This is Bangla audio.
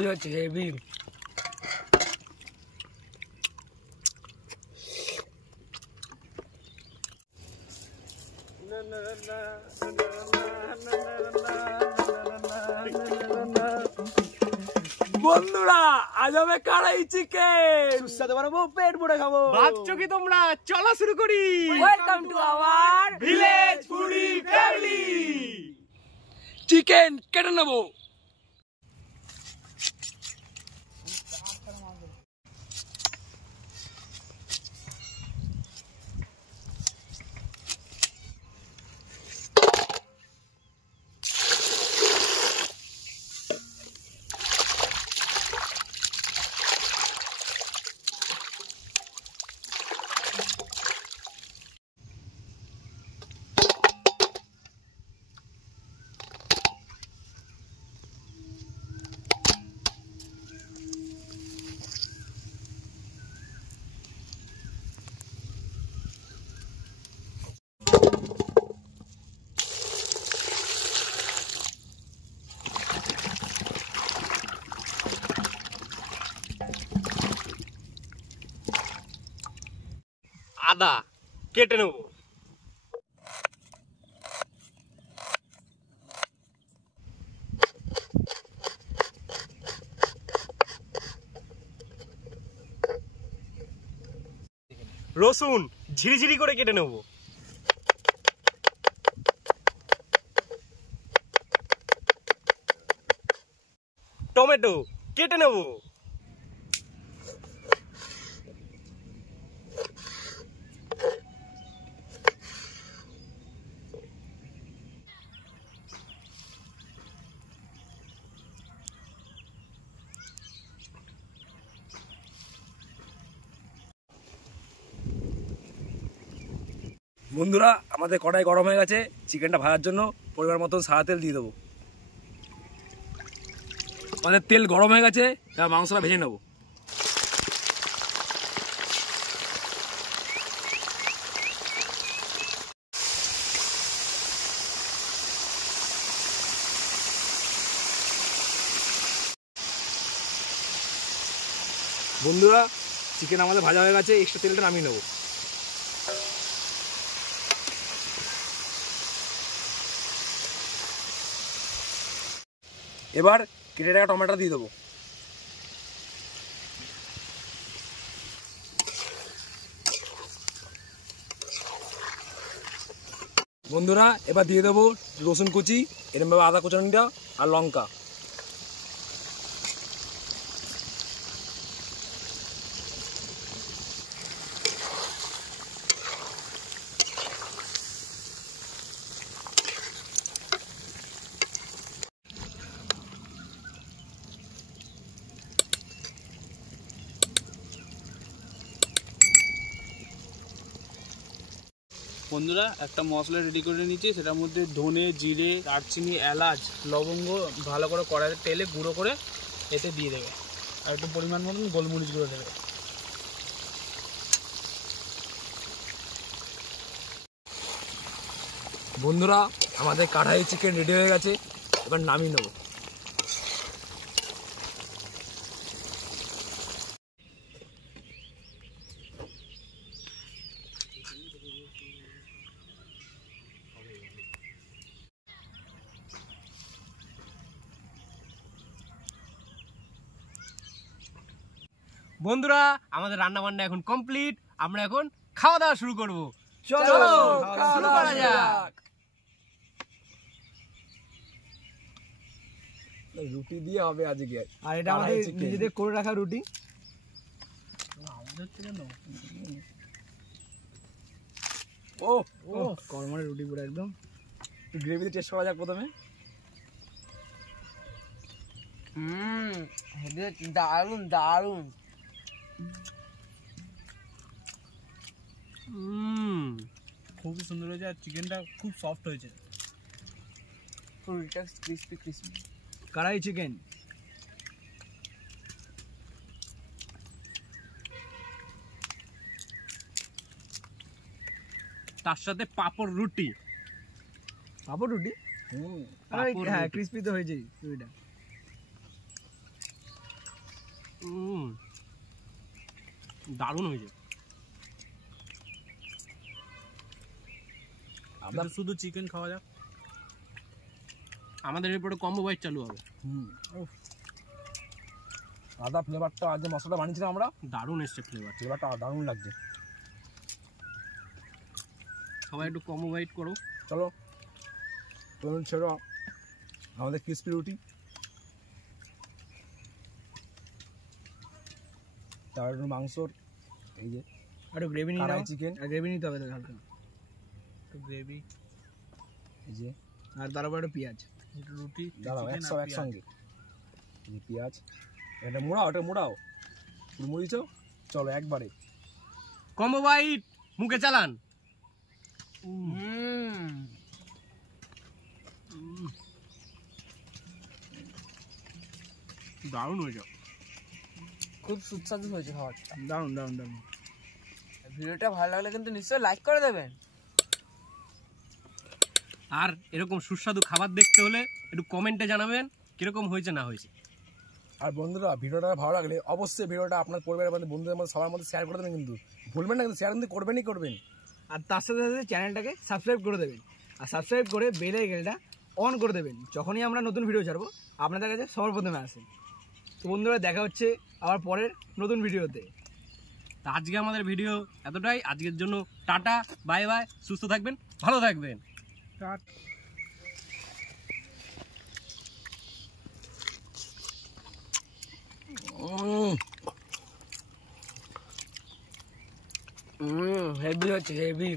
হেভি হচ্ছে, হেভি। বন্ধুরা আজ হবে কড়াই চিকেন, সুস্বাদু বানাবো, পেট ভরে খাবো। ভাবছো কি তোমরা? চলো শুরু করি। Welcome to our village foodie family. Chicken কেটে নেবো। আদা কেটে নেব। রসুন ঝিরিঝিরি করে কেটে নেব। টমেটো কেটে নেব। বন্ধুরা আমাদের কড়াই গরম হয়ে গেছে, চিকেনটা ভাজার জন্য পরিমাণ মতন সাদা তেল দিয়ে দেবো। আমাদের তেল গরম হয়ে গেছে, এবার মাংসটা ভেজে নেবো। বন্ধুরা চিকেন আমাদের ভাজা হয়ে গেছে, এক্সট্রা তেলটা নামিয়ে নেবো। এবার কেটে রাখা টমেটো দিয়ে দেবো। বন্ধুরা এবার দিয়ে দেবো রসুন কুচি, এরকমভাবে আদা কুচানোটা আর লঙ্কা। বন্ধুরা একটা মশলা রেডি করে নিচ্ছি, সেটার মধ্যে ধনে, জিরে, দারচিনি, এলাচ, লবঙ্গ ভালো করে কড়াইতে তেলে গুঁড়ো করে এতে দিয়ে দেবে, আর একটু পরিমাণ মতন গোলমরিচ গুঁড়ো দেবে। বন্ধুরা আমাদের কড়াই চিকেন রেডি হয়ে গেছে, এবার নামিয়ে নেবো। বন্ধুরা আমাদের রান্না বান্না এখন কমপ্লিট, আমরা এখন খাওয়া দাওয়া শুরু করব। চলো শুরু করা যাক। রুটি দিয়ে হবে আজকে, আর এটা আমাদের নিজেদের করে রাখা রুটি। ও ও কর্মার রুটি পুরো একদম। গ্রেভিতে টেস্ট করা যাক প্রথমে। দারুন দারুন। খুবই সুন্দর হয়েছে, আর চিকেনটা খুব সফট হয়েছে। পুরোটা ক্রিস্পি ক্রিস্পি কড়াই চিকেন। তার সাথে পাপড় রুটি। পাপড় রুটি? হ্যাঁ ক্রিস্পি তো হয়েছে রুটিটা। দারুণ হয়েছে। আপনার শুধু চিকেন খাওয়া যাক। আমাদের এরপরে কম্বো বাইট চালু হবে। আদা ফ্লেভারটা আজ যে মশলাটা বানিয়েছিলাম আমরা, দারুণ এসছে ফ্লেভার। ফ্লেভারটা দারুণ লাগছে। সবাই একটু কম্বো বাইট করো। চলো চলুন ছেড়ো আমাদের ক্রিসপি রুটি, তারপর একটু মাংসর, এই যে একটু গ্রেভি নিয়ে কড়াই নাও। চিকেন, আর গ্রেভি নিতে হবে তো হালকা, একটু গ্রেভি, এই যে আর তার উপর একটু পেঁয়াজ। একটু রুটি, দাঁড়াও চিকেন একসব আর পেঁয়াজ। একসঙ্গে, এই যে পেঁয়াজ, এটা মোড়াও, এটা মোড়াও, পুরো মুড়িয়েছো। চলো একবারে কম্বো বাইট মুখে চালান। দারুণ হয়েছে। খুব সুস্বাদু হয়েছে খাবারটা। দারুন দারুন দারুন। ভিডিওটা ভালো লাগলে কিন্তু নিশ্চয়ই লাইক করে দেবেন। আর এরকম সুস্বাদু খাবার দেখতে হলে একটু কমেন্টে জানাবেন কিরকম হয়েছে না হয়েছে। আর বন্ধুরা ভিডিওটা ভালো লাগলে অবশ্যই ভিডিওটা আপনার পরিবারের মধ্যে, বন্ধুদের মধ্যে, সবার মধ্যে শেয়ার করে দেবেন, কিন্তু ভুলবেন না, কিন্তু শেয়ার কিন্তু করবেনই করবেন। আর তার সাথে সাথে চ্যানেলটাকে সাবস্ক্রাইব করে দেবেন, আর সাবস্ক্রাইব করে বেল আইকনটা অন করে দেবেন। যখনই আমরা নতুন ভিডিও ছাড়বো আপনাদের কাছে সবার প্রথমে আসে। তো বন্ধুরা দেখা হচ্ছে আবার পরের নতুন ভিডিওতে। তা আজকে আমাদের ভিডিও এতটাই। আজকের জন্য টাটা, বাই বাই, সুস্থ থাকবেন, ভালো থাকবেন। হেভি হচ্ছে, হেভি।